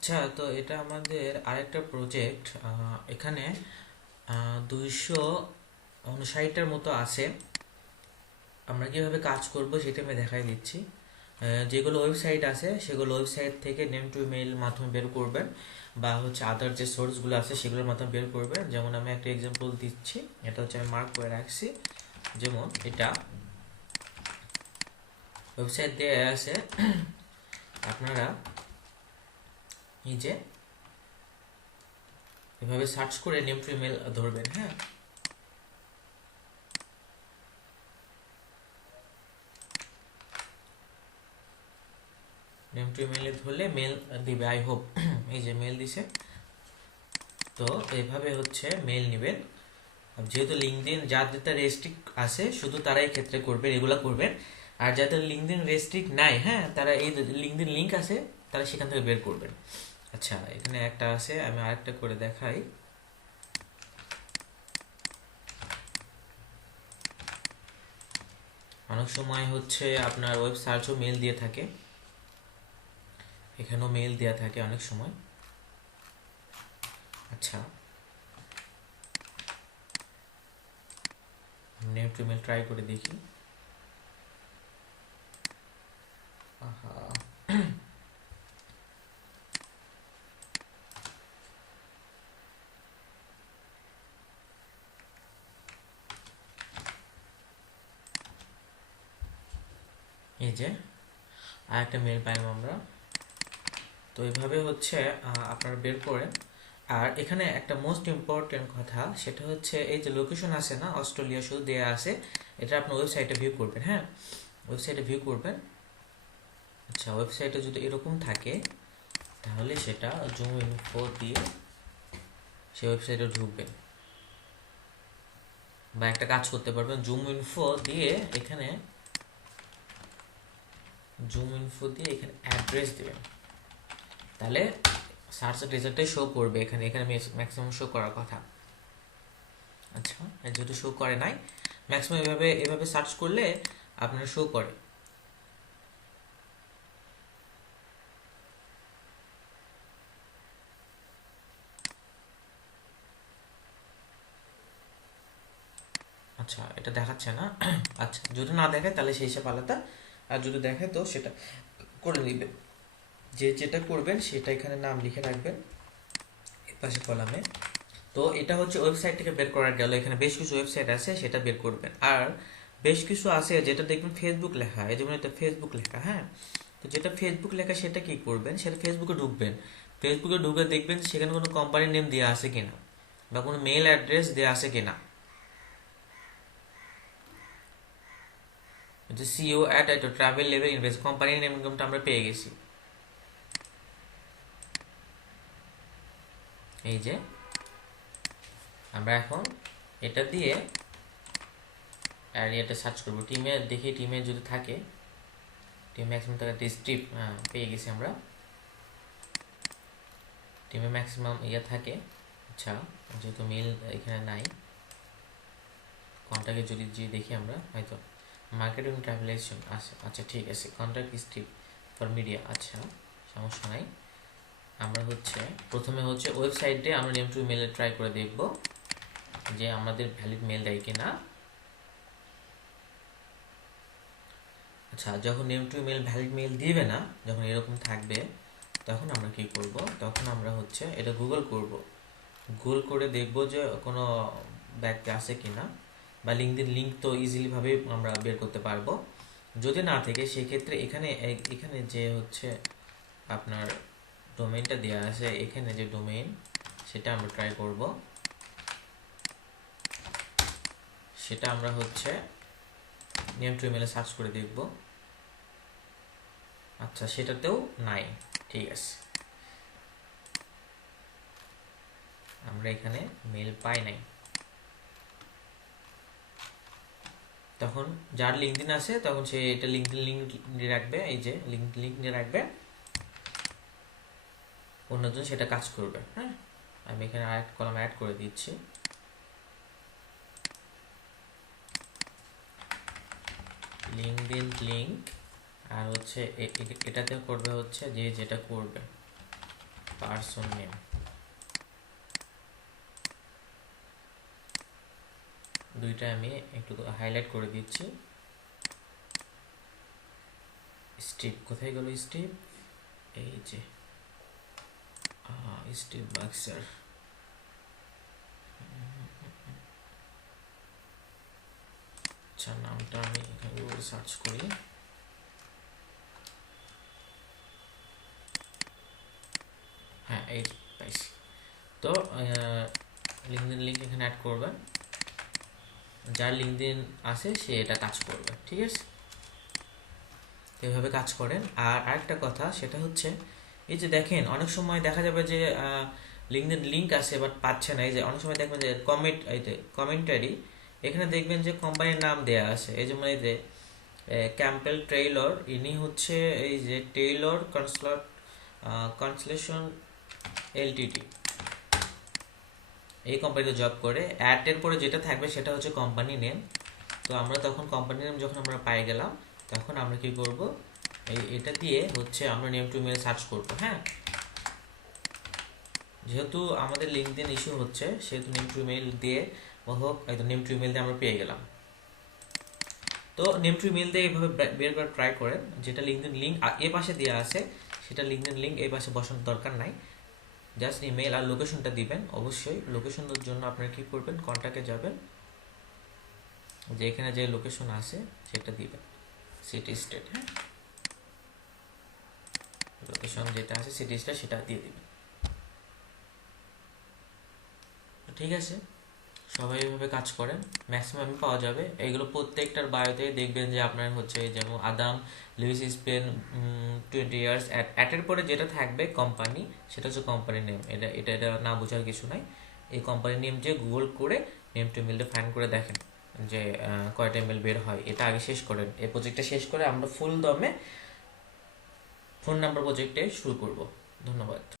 আচ্ছা, তো এটা আমাদের আরেকটা প্রজেক্ট। এখানে 259টার মতো আছে। আমরা কিভাবে কাজ করব সেটা আমি দেখাই দিচ্ছি। যেগুলো ওয়েবসাইট আছে সেগুলো ওয়েবসাইট থেকে নেম টু ইমেল মাধ্যমে বের করবেন, বা হচ্ছে আদার যে সোর্সগুলো আছে সেগুলোর মাধ্যমে বের করবেন। যেমন আমি একটা এক্সাম্পল দিচ্ছি, এটা হচ্ছে আমি মার্ক করে রাখছি। যেমন এটা ওয়েবসাইট দেওয়া আছে, আপনারা এই যে এভাবে সার্চ করে নেম টু ইমেল ধরবেন। হ্যাঁ, নেম টু ইমেলে ধরলে মেল দিবে, আই হোপ। এই যে মেল দিছে, তো এইভাবে হচ্ছে মেল নেবেন। যেহেতু লিঙ্কডিন যাদের রেস্ট্রিক্ট আছে শুধু তারাই ক্ষেত্রে করবেন, এগুলো করবেন। আর যাদের লিঙ্কডিন রেস্ট্রিক্ট নাই, হ্যাঁ, তারা এই লিঙ্কডিন লিঙ্ক আছে, তারা সেখান থেকে বের করবেন। আচ্ছা, এখানে একটা আছে, আমি আরেকটা করে দেখাই। অনেক সময় হচ্ছে আপনার ওয়েব সার্চও মেল দিয়ে থাকে, এখানেও মেল দেওয়া থাকে অনেক সময়। আচ্ছা, নেম টু মেল ট্রাই করে দেখি। আহা, এই যে আর একটা মেল পাইলাম আমরা। তো এইভাবে হচ্ছে আপনারা বের করেন। আর এখানে একটা মোস্ট ইম্পর্টেন্ট কথা, সেটা হচ্ছে এই যে লোকেশন আছে না, অস্ট্রেলিয়া শুধু দেয়া আছে, এটা আপনার ওয়েবসাইটে ভিউ করবেন। হ্যাঁ, ওয়েবসাইটে ভিউ করবেন। আচ্ছা, ওয়েবসাইটে যদি এরকম থাকে তাহলে সেটা জুম ইনফো দিয়ে সে ওয়েবসাইটে ঢুকবেন, বা একটা কাজ করতে পারবেন, জুম ইনফো দিয়ে এখানে অ্যাড্রেস দেবেন। তাহলে সার্চ রেজাল্টটাই শো করবে, এখানে এখানে ম্যাক্সিমাম শো করার কথা। আচ্ছা, যেহেতু শো করে নাই, ম্যাক্সিমাম এভাবে এভাবে সার্চ করলে আপনার শো করে। আচ্ছা, এটা দেখাচ্ছে না। আচ্ছা, যদি না দেখে তাহলে সেই হিসাব আলাদা, আর যদি দেখে তো সেটা করে নেবেন। যে যেটা করবেন সেটা এখানে নাম লিখে রাখবেন এর পাশে কলামে। তো এটা হচ্ছে ওয়েবসাইট থেকে বের করা গেল, এখানে বেশ কিছু ওয়েবসাইট আছে সেটা বের করবেন। আর বেশ কিছু আছে যেটা দেখবেন ফেসবুক লেখা, এই যেমন এটা ফেসবুক লেখা। হ্যাঁ, তো যেটা ফেসবুক লেখা সেটা কি করবেন, সেটা ফেসবুকে ঢুকবেন। ফেসবুকে ঢুকে দেখবেন সেখানে কোনো কোম্পানির নেম দেওয়া আছে কিনা, বা কোনো মেইল অ্যাড্রেস দেওয়া আছে কিনা। যে CEO at travel level invest, কোম্পানির নেম ইনকামটা আমরা পেয়ে গেছি। এই যে আমরা এখন এটা দিয়ে এরিয়াটা সার্চ করবো, টিমে দেখি, টিমে যদি থাকে, টিম ম্যাক্সিমাম থাকে ডিস্ট্রিক্ট, পেয়ে গেছি আমরা, টিমে ম্যাক্সিমাম ইয়ে থাকে। আচ্ছা, যেহেতু মেল এখানে নাই, কন্ট্যাক্টে যদি যে দেখি আমরা হয়তো মার্কেটিং ট্রাভেলেশন আছে। আচ্ছা, ঠিক আছে, কন্ট্যাক্ট স্ট্রিপ ফর মিডিয়া। আচ্ছা, সমস্যা নাই। আমরা হচ্ছে প্রথমে হচ্ছে ওয়েবসাইটে আমরা নেম টু মেলে ট্রাই করে দেখব যে আমাদের ভ্যালিড মেল দেয় কি না। আচ্ছা, যখন name to mail valid mail দিবে না, যখন এরকম থাকবে, তখন আমরা কি করব, তখন আমরা হচ্ছে এটা গুগল করব। গুগল করে দেখব যে কোনো ব্যক্তি আছে কিনা, বা লিঙ্কডিন লিঙ্ক তো ইজিলি ভাবে আমরা বের করতে পারবো। যদি না থাকে সেক্ষেত্রে এখানে এখানে যে হচ্ছে আপনার ডোমেইনটা দেওয়া আছে, এখানে যে ডোমেইন সেটা আমরা ট্রাই করব। সেটা আমরা হচ্ছে নেম টু ইমেলে সার্চ করে দেখব। আচ্ছা, সেটাতেও নাই। ঠিক আছে, আমরা এখানে মেল পাই নাই। তখন যার লিঙ্কডিন আছে তখন সে এটা লিঙ্কডিন লিঙ্ক দিয়ে রাখবে, এই যে লিঙ্ক দিয়ে রাখবে, অন্যজন সেটা কাজ করবে। হ্যাঁ, আমি এখানে আরেকটা কলাম অ্যাড করে দিচ্ছি, লিঙ্কডিন লিঙ্ক। আর হচ্ছে এটাতে করবে হচ্ছে যে যেটা করবে, পার্সন নেম, দুইটা আমি একটু হাইলাইট করে দিচ্ছি। স্টিভ কোথায় গেল? স্টিভ, এই যে স্টিভ বাক্সার। আচ্ছা, নামটা আমি এখানে সার্চ করি। হ্যাঁ, এই পাইছি। তো লিঙ্কডিন লিঙ্ক এখানে অ্যাড করবেন, যার লিঙ্কডিন আছে সে এটা কাজ করবে, ঠিক আছে? এভাবে কাজ করেন। আর আরেকটা কথা, সেটা হচ্ছে এই যে দেখেন অনেক সময় দেখা যাবে যে লিঙ্কডিন লিঙ্ক আছে বাট পাচ্ছে না। এই যে অনেক সময় দেখবেন যে কমেন্ট, এই যে কমেন্টারি, এখানে দেখবেন যে কোম্পানির নাম দেয়া আছে। এই যেমন এই যে ক্যাম্পেল ট্রেইলর, ইনি হচ্ছে এই যে টেইলর কনসলেশন এলটিডি, এই কোম্পানিতে জব করে। অ্যাডের পরে যেটা থাকবে সেটা হচ্ছে কোম্পানি নেম। তো আমরা তখন কোম্পানি নেম যখন আমরা পাই গেলাম, তখন আমরা কি করব, এটা দিয়ে হচ্ছে আমরা নেম টু মেল সার্চ করব। হ্যাঁ, যেহেতু আমাদের লিঙ্কডিন ইস্যু হচ্ছে, সেহেতু নেম টু মেল দিয়ে হোক, এই তো নেম টু মেল দিয়ে আমরা পেয়ে গেলাম। তো নেম টু মেল দিয়ে এইভাবে বের করে ট্রাই করেন। যেটা লিঙ্কডিন লিঙ্ক এ পাশে দেওয়া আছে, সেটা লিঙ্কডিন লিঙ্ক এই পাশে বসানোর দরকার নাই। জাস্ট ইমেল আর লোকেশনটা দিবেন। অবশ্যই লোকেশনের জন্য আপনারা কি করবেন, কন্ট্যাক্টে যাবেন, যে এখানে যে লোকেশন আছে সেটা দিবেন, সিটি স্টেট। হ্যাঁ, লোকেশন যেটা আছে সিটি স্টেট সেটা দিয়ে দিবেন। ঠিক আছে, সবাই এভাবে কাজ করেন, ম্যাক্সিমাম পাওয়া যাবে। এগুলো প্রত্যেকটার বায়োতে দেখবেন যে আপনার হচ্ছে, যেমন আদাম লুইস স্পেন 20 ইয়ার্স, অ্যাটের পরে যেটা থাকবে কোম্পানি, সেটা হচ্ছে কোম্পানি নেম। এটা না বোঝার কিছু নাই। এই কোম্পানি নেম যে গুগল করে নেম টু মেলটা ফাইন্ড করে দেখেন যে কয়টা মেল বের হয়। এটা আগে শেষ করেন, এই প্রজেক্টটা শেষ করে আমরা ফুল দমে ফোন নাম্বার প্রজেক্টে শুরু করব। ধন্যবাদ।